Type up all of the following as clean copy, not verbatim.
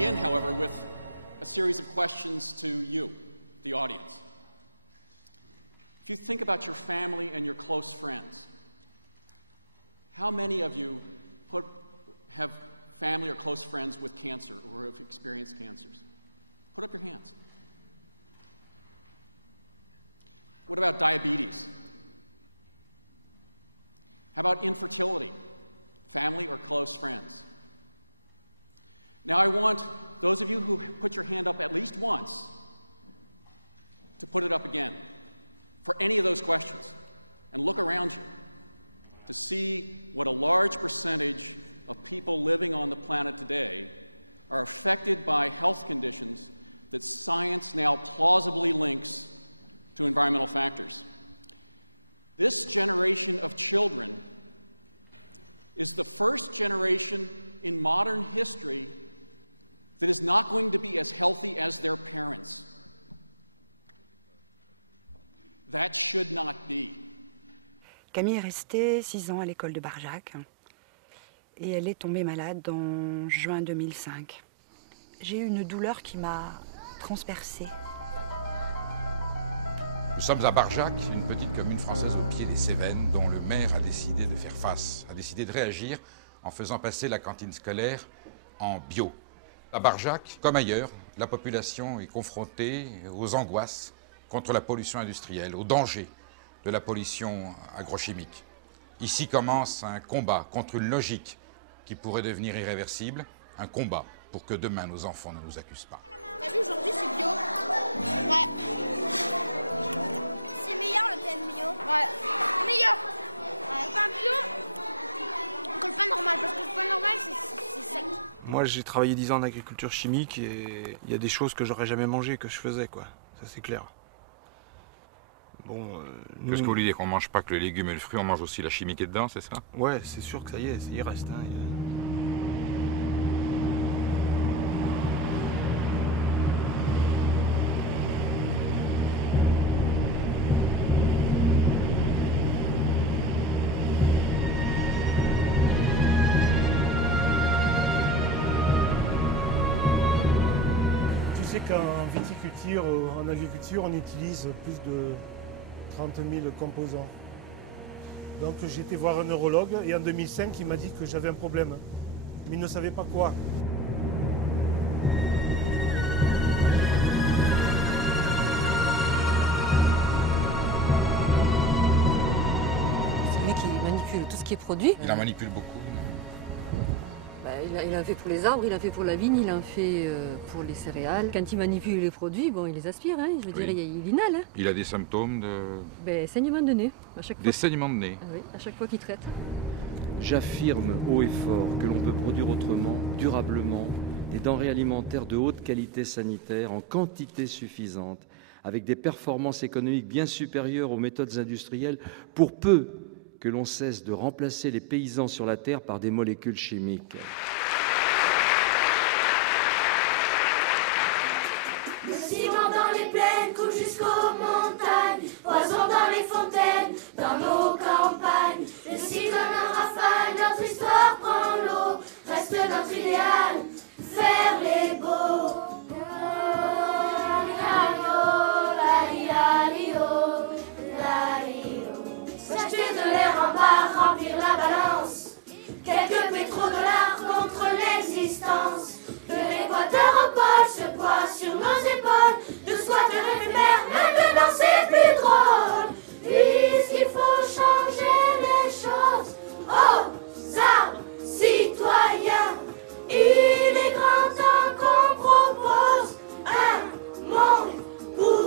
begin, however, with a series of questions to you, the audience. If you think about your family and your close friends, how many of you have family or close friends with cancer or have experienced cancers? Put up your hands. What about diabetes? How about infertility? Family or close friends? Now I want those of you who put your hand up at least once to put it up again for any of those questions and look around you to see what a large percentage of people living on the planet today are affected by health conditions that science now plausibly links to environmental factors. This generation of children is the first generation in modern history that is not going to be as healthy as their parents. That should not be. À Barjac. T'as vu, aujourd'hui c'est bio. Ouais. C'est meilleur le pain bio. Ouais. Meilleur. Ouais. Le pain bio que le pain normal, parce que le pain normal c'est sec.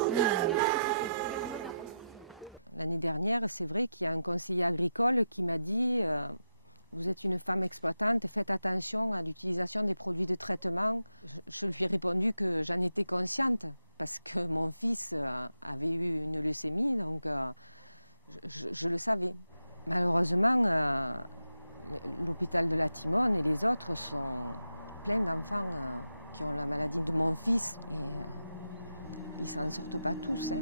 Regarde ce que tu fais. L'année dernière, c'est vrai qu'il y a un conseiller agricole qui m'a dit vous êtes une femme exploitante, faites attention à l'utilisation des produits de traitement. Je lui ai répondu que j'en étais consciente parce que mon fils avait eu une leucémie, donc je le savais. Malheureusement, l'hôpital de la Timone et les autres sont pleins d'enfants qui ont la maladie de mon fils et ils ne s'en sortent pas tous.